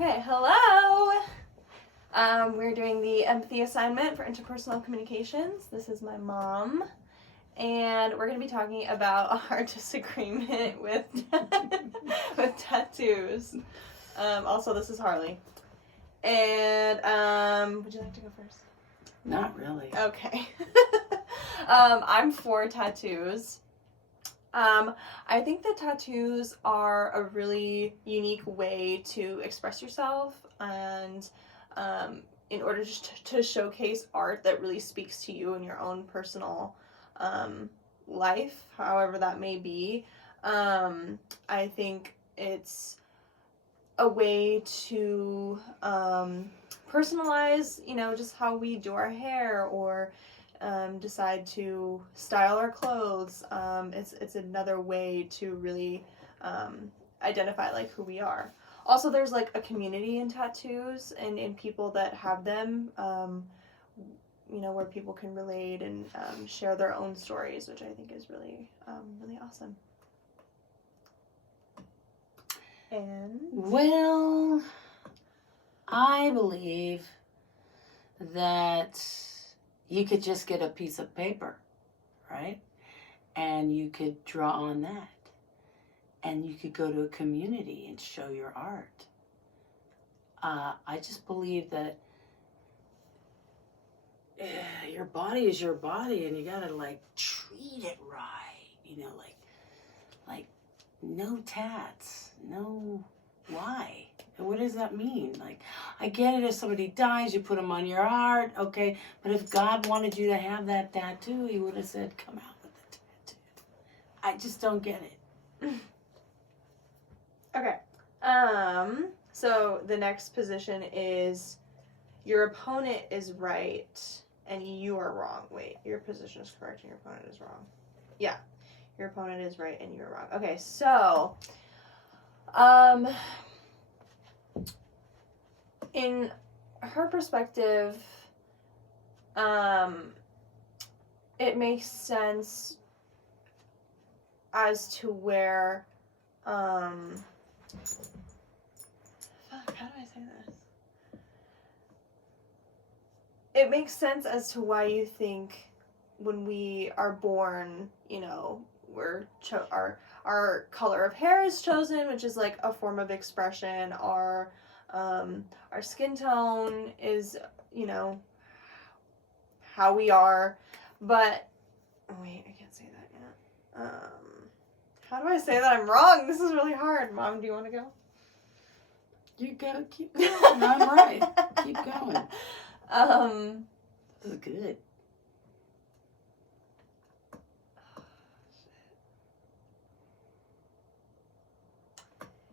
Okay, hello! We're doing the empathy assignment for interpersonal communications. This is my mom, and we're going to be talking about our disagreement with with tattoos. Also, this is Harley. And, would you like to go first? Not really. Okay. I'm for tattoos. I think that tattoos are a really unique way to express yourself and in order to showcase art that really speaks to you in your own personal life, however that may be. I think it's a way to personalize, just how we do our hair or decide to style our clothes. It's another way to really identify like who we are. Also, there's like a community in tattoos and in people that have them, where people can relate and share their own stories, which I think is really, really awesome. And? Well, I believe that you could just get a piece of paper, right? And you could draw on that. And you could go to a community and show your art. I just believe that your body is your body and you gotta like treat it right. Like no tats, no, why? What does that mean? Like, I get it if somebody dies, you put them on your art, okay, but if God wanted you to have that tattoo, he would have said, come out with the tattoo. I just don't get it. Okay. So the next position is your opponent is right and you are wrong. Wait, your position is correct and your opponent is wrong. Yeah. Your opponent is right and you're wrong. Okay, so in her perspective, it makes sense as to where, how do I say this? It makes sense as to why you think when we are born, our color of hair is chosen, which is like a form of expression. Our skin tone is, how we are. But wait, I can't say that yet. How do I say that I'm wrong? This is really hard. Mom, do you want to go? You gotta keep going. I'm right. Keep going. This is good.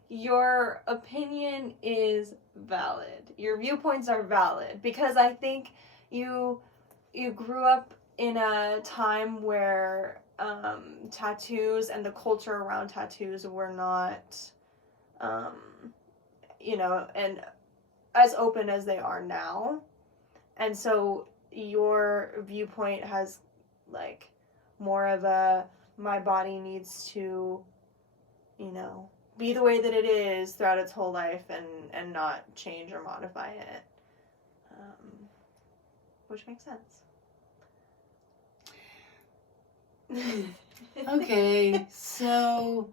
Your opinion is valid. Your viewpoints are valid because I think you grew up in a time where tattoos and the culture around tattoos were not, and as open as they are now. And so your viewpoint has like more of a, my body needs to, be the way that it is throughout its whole life and not change or modify it, which makes sense. Okay, so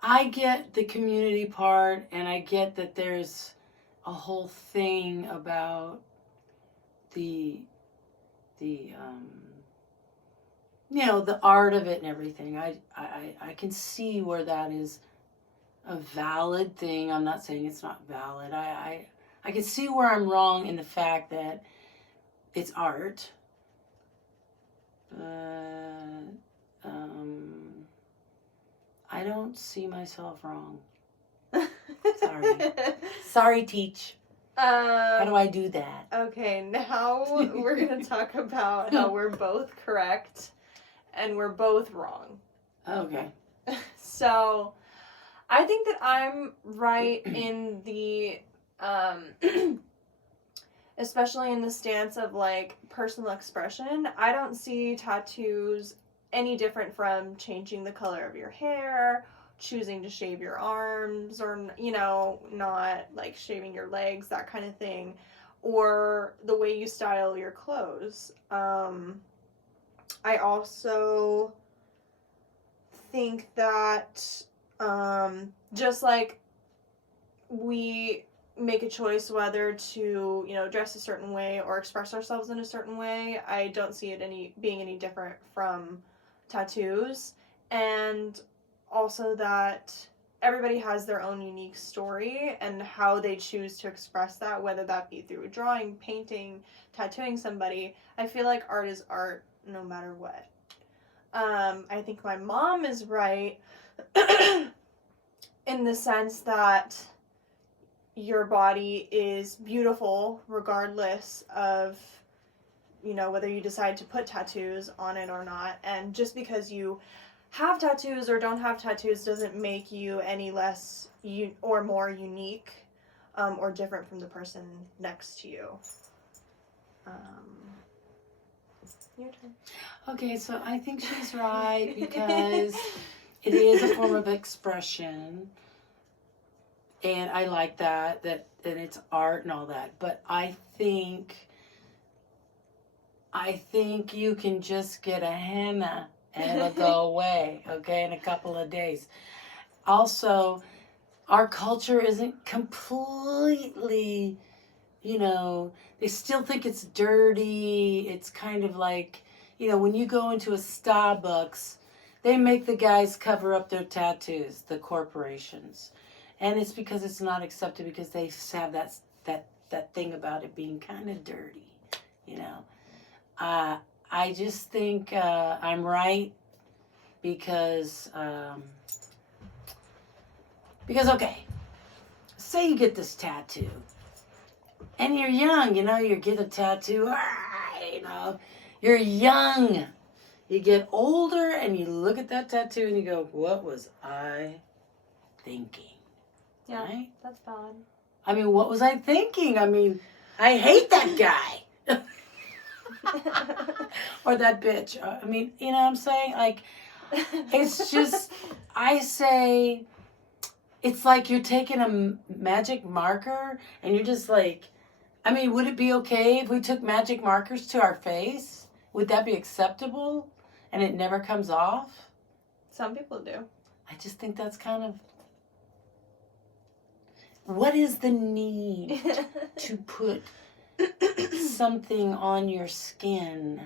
I get the community part and I get that there's a whole thing about the art of it and everything. I can see where that is a valid thing. I'm not saying it's not valid. I can see where I'm wrong in the fact that it's art. But I don't see myself wrong. Sorry, teach. How do I do that? Okay, now we're going to talk about how we're both correct and we're both wrong. Okay. So, I think that I'm right in the, especially in the stance of like personal expression. I don't see tattoos any different from changing the color of your hair, choosing to shave your arms or, you know, not like shaving your legs, that kind of thing, or the way you style your clothes. I also think that just like we make a choice whether to, you know, dress a certain way or express ourselves in a certain way, I don't see it being any different from tattoos. And also that everybody has their own unique story and how they choose to express that, whether that be through drawing, painting, tattooing somebody. I feel like art is art no matter what. I think my mom is right in the sense that your body is beautiful regardless of, you know, whether you decide to put tattoos on it or not. And just because you have tattoos or don't have tattoos doesn't make you any less or more unique or different from the person next to you. Your turn. Okay, so I think she's right because it is a form of expression. And I like that and it's art and all that. But I think you can just get a henna and it'll go away, okay, in a couple of days. Also, our culture isn't completely, you know, they still think it's dirty. It's kind of like, you know, when you go into a Starbucks, they make the guys cover up their tattoos, the corporations. And it's because it's not accepted because they have that thing about it being kind of dirty, you know. I just think I'm right because okay, say you get this tattoo and you're young, you know, you get a tattoo, you know, you're young. You get older and you look at that tattoo and you go, what was I thinking? Yeah, right? That's valid. I mean, what was I thinking? I mean, I hate that guy. Or that bitch. I mean, you know what I'm saying? Like, it's just, I say, it's like you're taking a magic marker and you're just like, I mean, would it be okay if we took magic markers to our face? Would that be acceptable? And it never comes off? Some people do. I just think that's kind of, what is the need to put something on your skin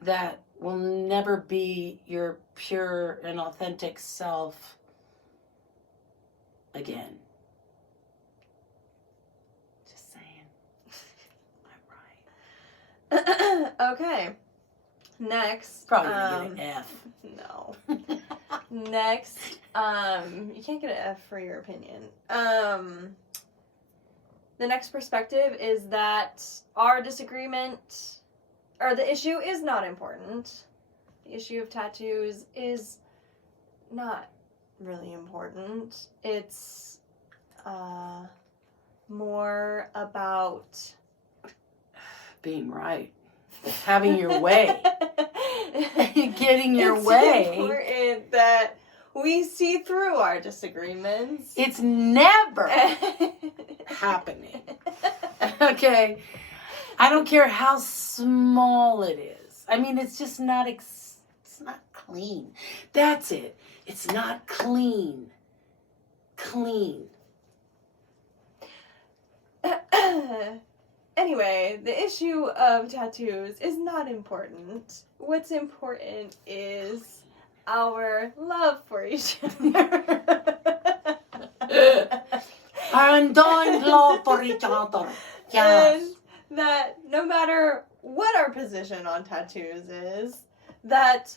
that will never be your pure and authentic self again? Just saying. I'm right. Okay. Next. Probably gonna get an F. No. Next, you can't get an F for your opinion. The next perspective is that our disagreement, or the issue is not important. The issue of tattoos is not really important. It's more about being right. Having your way. Getting your way. It's important that we see through our disagreements. It's never happening. Okay? I don't care how small it is. I mean, it's just not, it's not clean. That's it. It's not clean. Clean. Anyway, the issue of tattoos is not important. What's important is our love for each other. Our undying love for each other. Yes. And that no matter what our position on tattoos is, that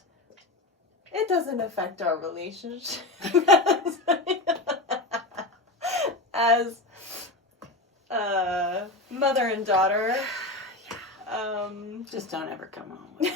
it doesn't affect our relationship as mother and daughter. Just don't ever come home with it.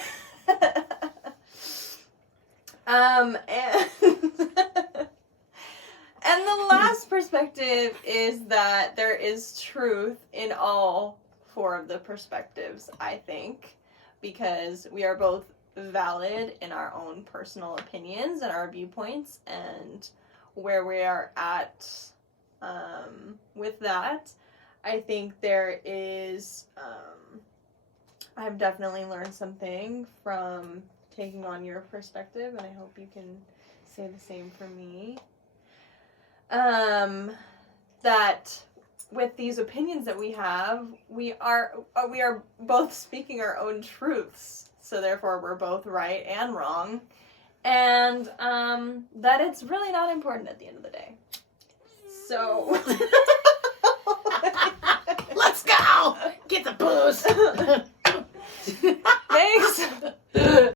And the last perspective is that there is truth in all four of the perspectives, I think, because we are both valid in our own personal opinions and our viewpoints and where we are at with that. I think there is, I've definitely learned something from taking on your perspective, and I hope you can say the same for me. That with these opinions that we have, we are both speaking our own truths. So therefore, we're both right and wrong, and that it's really not important at the end of the day. So let's go. Get the booze. Thanks.